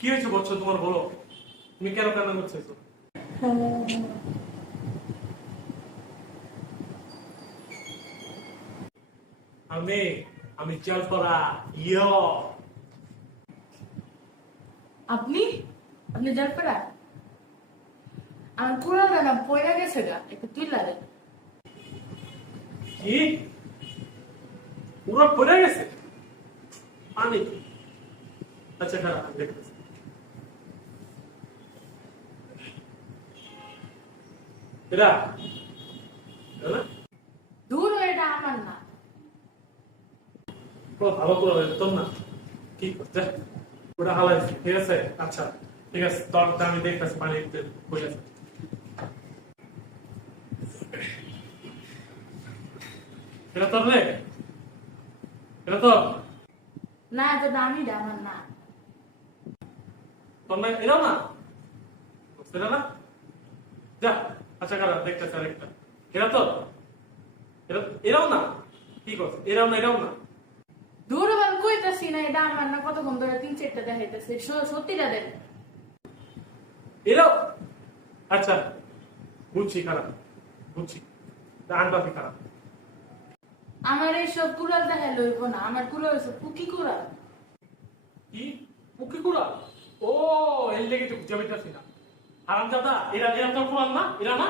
কি হয়েছে বলছো তোমার, বলো তুমি কেন কান্না করছো? আমি আমি চাল পড়া ইয়ো। আপনি আপনি জলপাড়া আমার পুরানো না পয়লা গেছে গা, একটু তুইলা দেন। কি পুরো পড়ে গেছে পানি? আচ্ছা খারাপ দেখতেছি। এটা এটা না? দূর এটা আমার না। পুরো ভালো করে তোর না কি করছে ওটা হালাইছি, ঠিক আছে? আচ্ছা ঠিক আছে, তোর আমি দেখতেছি পানি পড়ে আছে। এটা তোর রে? এটা তোর? না এটা দামিটা আমার না। তোর না? এটাও না? এটা না? যা। আচ্ছা খারাপ দেখতেছি আরেকটা। এটা তোর? এটা এরাও না? কি করছে? এরাও না, এরাও না? দূর আমি কইতাছি না এটা আমার না, কতক্ষণ ধরে তিন চারটা দেখাইতেছে, সত্যিটা দেন। এরাও? আচ্ছা বুঝছি, খারাপ বুঝছি, আনবাকি খারাপ। আমার এইসব কুড়াল দেখাই লইব না, আমার কুড়াল হয়েছে পুকি কুড়াল। কি মুখে কুড়া? ও এর লেগে তো বুঝাবিটা ছিল। আরাম দাদা, এরা এরা তোর কুড়াল না? এরা না?